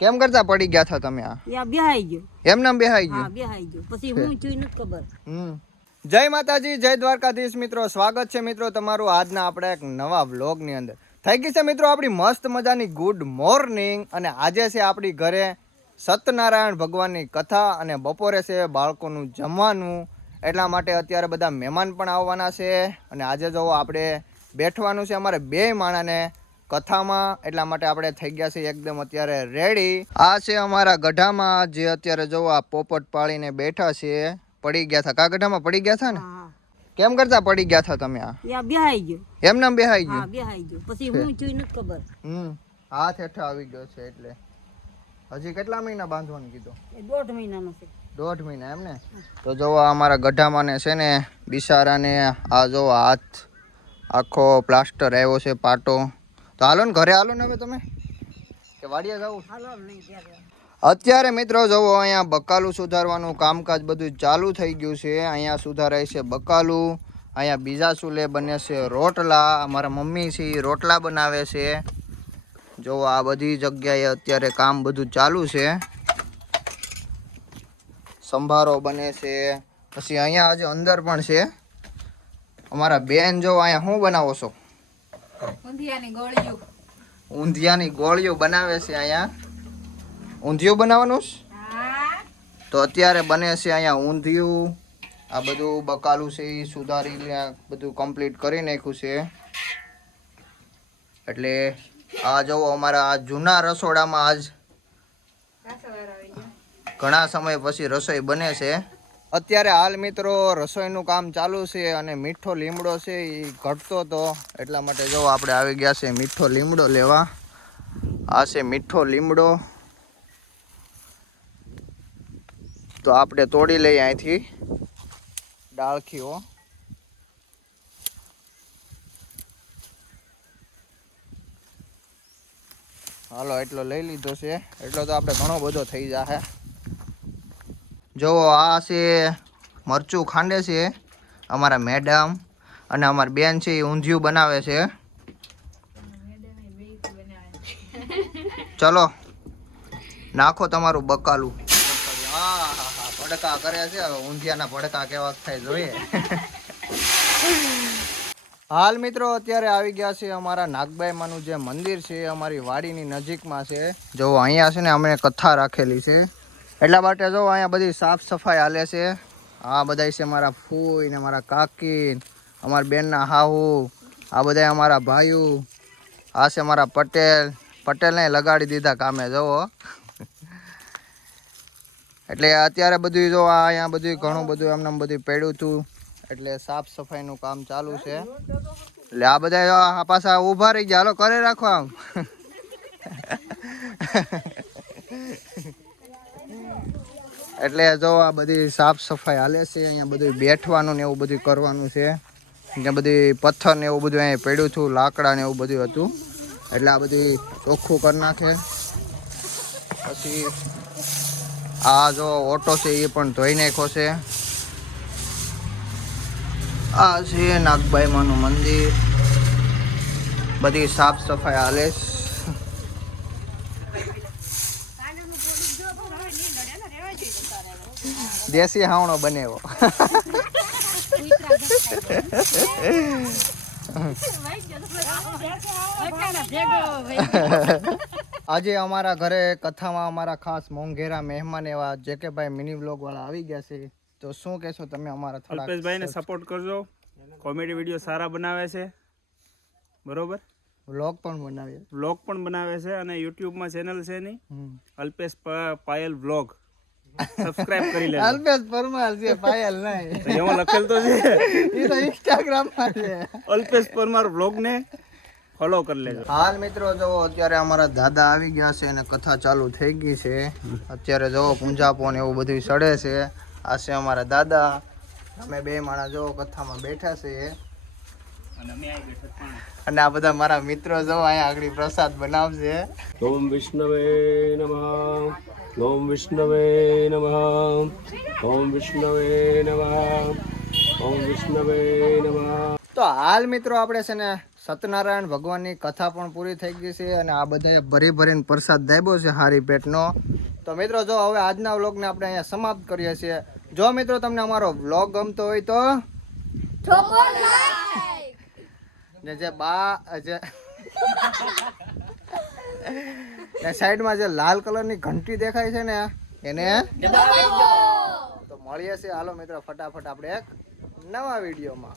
કેમ કરતા પડી ગયા હતા તમે આ? યા બેહાઈ ગયો. એમ નામ બેહાઈ હા બેહાઈ ગયો. પછી હું જોઈ નથી ખબર. હમ. જય માતાજી જય દ્વારકાધીશ મિત્રો. સ્વાગત છે મિત્રો તમારું આજના આપણે એક નવા વ્લોગની અંદર. થઈ ગઈ છે મિત્રો આપણી મસ્ત મજાની ગુડ મોર્નિંગ અને આજે છે આપણી ઘરે સત્યનારાયણ ભગવાનની કથા અને બપોરે છે બાળકોનું જમવાનું. એટલા માટે અત્યારે બધા મહેમાન પણ આવવાના છે. અને આજે જો આપણે બેઠવાનું છે અમારે બે માણાને. કથામાં. એટલા માટે આપણે થઈ ગયા છીએ એકદમ અત્યારે રેડી આ છે અમારા ગઢામાં જે અત્યારે જો આ પોપટ પાળીને બેઠા છે. પડી ગયા હતા કા ગઢામાં પડી ગયા હતા ને? કેમ કરતા પડી ગયા હતા તમે આ? બેહાઈ ગયો. એમ નામ બેહાઈ ગયો? બેહાઈ ગયો. પછી હું જોઈ નથી ખબર. હમ. હાથ હેઠળ આવી ગયો છે એટલે. હજી કેટલા મહિના બાંધવાનું કીધું? દોઢ મહિનાનો છે. દોઢ મહિના એમ ને? તો જોવો અમારા ગઢામાં ને છે ને બિસારાને આ જો હાથ આખો પ્લાસ્ટર આવ્યો છે પાટો. તો હાલો ને ઘરે હાલો ને હવે તમે? કે વાડિયા જાવ અત્યારે મિત્રો જુઓ અહીંયા બકાલું સુધારવાનું કામકાજ બધું ચાલુ થઈ ગયું છે. અહીંયા સુધારાય છે બકાલું અહીંયા બીજા ચૂલે બને છે રોટલા. અમારા મમ્મી છે રોટલા બનાવે છે. જો આ બધી જગ્યાએ અત્યારે કામ બધું ચાલુ છે. સંભારો બને છે. પછી અહીંયા આજે અંદર પણ છે. અમારા બેન જો અહીંયા શું બનાવો છો? ઊંધિયાની ગોળીઓ. ઊંધિયાની ગોળીઓ બનાવે છે અહીંયા. ઊંધિયું બનાવવાનું છે? તો અત્યારે બને છે અહીંયા ઊંધિયું આ બધું બકાલું છે એ સુધારી બધું કમ્પ્લીટ કરી નાખ્યું છે. એટલે આ જુઓ અમારા આ જૂના રસોડામાં આજ ઘણા સમય પછી રસોઈ બને છે. અત્યારે હાલ મિત્રો રસોઈનું કામ ચાલુ છે અને મીઠો લીમડો છે, એ ઘટતો હતો એટલા માટે જો આપણે આવી ગયા છે મીઠો લીમડો લેવા. આ છે મીઠો લીમડો. તો આપણે તોડી લઈએ અહીંથી. ડાળખીઓ હાલો, એટલો લઈ લીધો છે. એટલો તો આપણે ઘણો બધો થઈ જશે જો આ છે મરચું ખાંડે છે, અમારા મેડમ અને અમારી બેન છે, એ ઊંધિયું બનાવે છે. ચલો, નાખો તમારું બકાલું. ભડકા કરે છે ઊંધિયાના ભડકા કેવા થાય જોઈએ. હાલ મિત્રો, અત્યારે આવી ગયા છે અમારા નાગબાઈમાનું જે મંદિર છે, અમારી વાડીની નજીકમાં છે. જો અહીંયા છે ને, અમે કથા રાખેલી છે. એટલા માટે જો અહીંયા બધી સાફ સફાઈ હાલે છે. આ બધા છે મારા ફૂઈ ને મારા કાકી અમારા બેનના હાહુ, આ બધા અમારા ભાઈઓ, આ છે મારા પટેલ, પટેલને લગાડી દીધા કામે જુઓ એટલે અત્યારે બધું જો આ અહીંયા બધું ઘણું બધું એમને એમ બધું પડ્યું હતું એટલે સાફ સફાઈનું કામ ચાલુ છે. એટલે આ બધા પાછા ઊભા રહી ગયા. હાલો કરે રાખો આમ. એટલે જો આ બધી સાફ સફાઈ હાલે છે, અહીંયા બધું બેઠવાનું ને એવું બધું કરવાનું છે. ત્યાં બધી પથ્થર ને એવું બધું અહીંયા પડ્યું હતું, લાકડા ને એવું બધું હતું. એટલે આ બધી ચોખ્ખું કરી નાખે. પછી આ જો ઓટો છે, એ પણ ધોઈ નાખ્યો છે. આ છે નાગબાઈ માનું મંદિર. બધી સાફ સફાઈ હાલે છે. દેશી હાવણો બનેવો આજે અમારા ઘરે કથામાં અમારા ખાસ મોંઘેરા મહેમાન એવા જે કે ભાઈ મિની બ્લોગ વાળા આવી ગયા છે. તો શું કહેશો તમે અમારા અલ્પેશભાઈ ને સપોર્ટ કરજો. કોમેડી વીડિયો સારા બનાવે છે. બરોબર? વ્લોગ પણ બનાવે વ્લોગ પણ બનાવે છે અને યુટ્યુબમાં ચેનલ છે એની. અલ્પેશ પાયલ વ્લોગ. સબસ્ક્રાઇબ કરી લેજો. અલ્પેશ પરમાર છે પાયલ નહીં. તો એમાં લખેલ તો છે. એ તો ઇન્સ્ટાગ્રામમાં છે. અલ્પેશ પરમાર બ્લોગ ને ફોલો કરી લેજો. હાલ મિત્રો જો અત્યારે અમારા દાદા આવી ગયા છે અને કથા ચાલુ થઈ ગઈ છે. અત્યારે જો પૂંજાપો ને એવું બધું સડે છે. આ છે અમારા દાદા. અમે બે માણસ જો કથામાં બેઠા છે અને આ બધા મારા મિત્રો જો અહીંયા આગળ પ્રસાદ બનાવશે. ઓમ વિષ્ણવે નમઃ. ઓમ વિષ્ણવે નમઃ. ઓમ વિષ્ણવે નમઃ. ઓમ વિષ્ણવે નમઃ. તો હાલ મિત્રો આપણે છે ને સત્યનારાયણ ભગવાનની કથા પણ પૂરી થઈ ગઈ છે અને આ બધાએ ભરી ભરીને પ્રસાદ દાબ્યો છે હારી પેટનો. તો મિત્રો જો હવે આજના વ્લોગને આપણે અહીંયા સમાપ્ત કરીએ છીએ. જો મિત્રો તમને અમારો વ્લોગ ગમતો હોય તો ને જે બા જે ને સાઈડમાં જે લાલ કલરની ઘંટી દેખાય છે ને એને તો મળીએ છીએ. હાલો મિત્રો ફટાફટ આપણે એક નવા વિડીયોમાં.